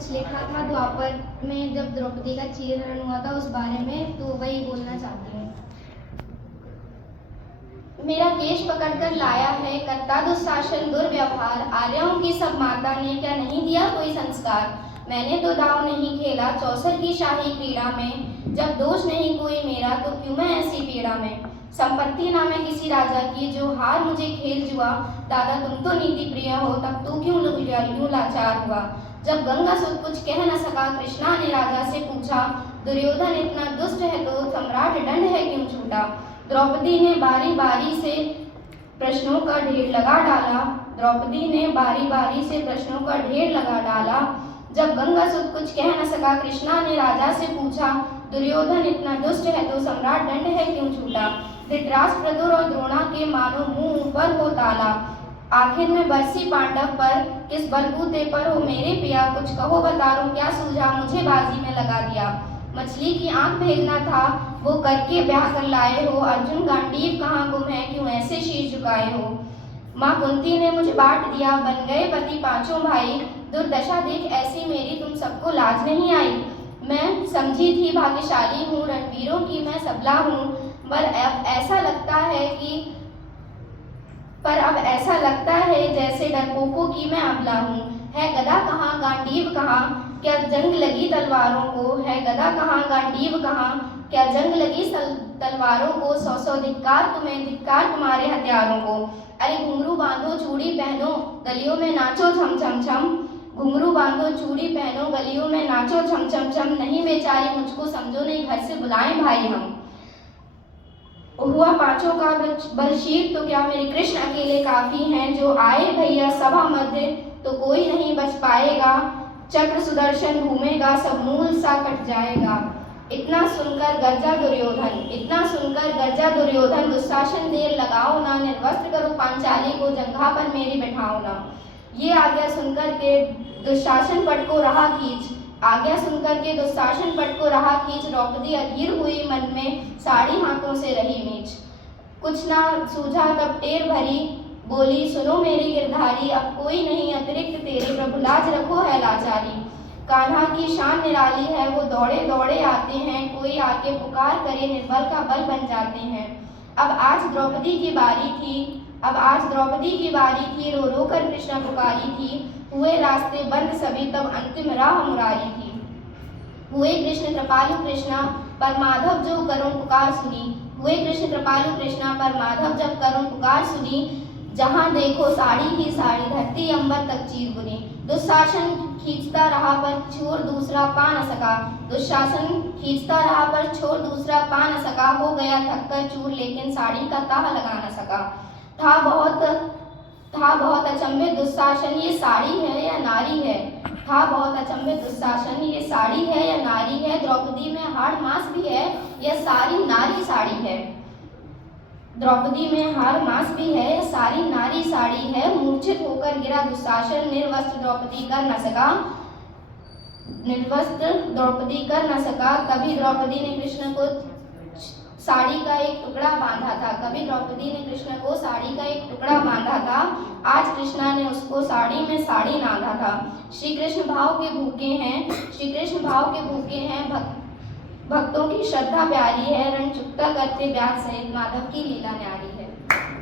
कुछ लिखा था द्वापर में जब द्रौपदी का चीरहरण हुआ था उस बारे में, तो वही बोलना चाहती हूँ। मेरा केश पकड़कर लाया है करता दुशासन दुर्व्यवहार, आर्यों की सब माता ने क्या नहीं दिया कोई संस्कार। मैंने तो दाव नहीं खेला चौसर की शाही क्रीड़ा में, जब दोष नहीं कोई मेरा तो क्यों मैं ऐसी पीड़ा में। संपत्ति ना मैं किसी राजा की जो हार मुझे खेल जुआ, दादा तुम तो नीति प्रिय हो तब तू क्यों यूं लाचार हुआ। जब गंगा सुत कुछ कह न सका कृष्णा ने राजा से पूछा, दुर्योधन इतना दुष्ट है तो सम्राट दंड है क्यों छूटा। द्रौपदी ने बारी बारी से प्रश्नों का ढेर लगा डाला, द्रौपदी ने बारी बारी से प्रश्नों का ढेर लगा डाला। जब गंगा सुत कुछ कह न सका कृष्णा ने राजा से पूछा, दुर्योधन इतना दुष्ट है तो सम्राट दंड है क्यों छूटा। धृतराष्ट्र प्रद्युम्न और द्रोणा के मानो मुंह ऊपर हो ताला, आखिर में बरसी पांडव पर किस बलबूते पर हो मेरे पिया, कुछ कहो बतारो क्या सूझा मुझे बाजी में लगा दिया। मछली की आंख फेरना था वो करके ब्याह कर लाए हो, अर्जुन गांडीव कहाँ गुम है क्यों ऐसे शीश झुकाए हो। माँ कुंती ने मुझे बांट दिया बन गए पति पांचों भाई, दुर्दशा देख ऐसी मेरी तुम सबको लाज नहीं आई। मैं समझी थी भाग्यशाली हूँ रणवीरों की मैं सबला हूँ, पर अब ऐसा लगता है जैसे डरपोकों की मैं अबला हूँ। है गदा कहाँ गांडीव कहाँ क्या जंग लगी तलवारों को, है गदा कहाँ गांडीव कहाँ क्या जंग लगी तलवारों को। सौ सौ धिक्कार तुम्हें धिक्कार तुम्हारे हथियारों को। अरे घुंघरू बांधो चूड़ी पहनो गलियों में नाचो छम छम छम, घुंघरू बांधो चूड़ी पहनो गलियों में नाचो छम छम छम। नहीं बेचारी मुझको समझो नहीं घर से बुलाएं भाई हम, हुआ पांचों का बलशील तो क्या मेरे कृष्ण अकेले काफी हैं। जो आए भैया सभा मध्य तो कोई नहीं बच पाएगा, चक्र सुदर्शन घूमेगा सब मूल सा कट जाएगा। इतना सुनकर गर्जा दुर्योधन, इतना सुनकर गर्जा दुर्योधन, दुशासन देर लगाओ ना निर्वस्त्र करो पांचाली को जंघा पर मेरी बैठाओ ना। ये आज्ञा सुनकर के दुशासन पट को रहा खींच, आज्ञा सुनकर के दुशासन पट को रहा खींच। द्रौपदी अधीर हुई मन में साड़ी हाथों से रही नीच, कुछ ना सूझा तब टेर भरी बोली सुनो मेरी गिरधारी, अब कोई नहीं अतिरिक्त तेरे प्रभु लाज रखो है लाचारी। कान्हा की शान निराली है वो दौड़े दौड़े आते हैं, कोई आके पुकार करे निर्बल का बल बन जाते हैं। अब आज द्रौपदी की बारी थी, अब आज द्रौपदी की बारी थी, रो रो कर कृष्ण पुकारी थी। हुए रास्ते बंद सभी तब अंतिम राह मुरारी थी। हुए कृष्ण कृपालु कृष्णा पर माधव जो करुण पुकार सुनी, हुए कृष्ण कृपालु कृष्णा पर माधव जब करुण पुकार सुनी। जहाँ देखो साड़ी ही साड़ी धरती अंबर तक चीर बुनी, दुशासन खींचता रहा पर छोर दूसरा पा न सका, दुशासन खींचता रहा पर छोर दूसरा पा न सका। हो गया थककर चूर लेकिन साड़ी का ताह लगा न सका। था बहुत अचंभित दुशासन ये साड़ी है या नारी है, था बहुत अचंभित दुशासन ये साड़ी है या नारी है। द्रौपदी में हाड़ मांस भी है यह सारी नारी साड़ी है, द्रौपदी में हाड़ मांस भी है सारी नारी साड़ी है। मूर्छित होकर गिरा दुशासन निर्वस्त्र द्रौपदी कर न सका, निर्वस्त्र द्रौपदी कर न सका। कभी द्रौपदी ने कृष्ण को साड़ी का एक टुकड़ा बांधा था, कभी द्रौपदी ने कृष्ण को साड़ी का एक टुकड़ा बांधा था, आज कृष्णा ने उसको साड़ी में साड़ी नाधा था। श्री कृष्ण भाव के भूखे हैं, श्री कृष्ण भाव के भूखे हैं, भक्तों की श्रद्धा प्यारी है। रण चुकता करते ब्याज सहित माधव की लीला न्यारी।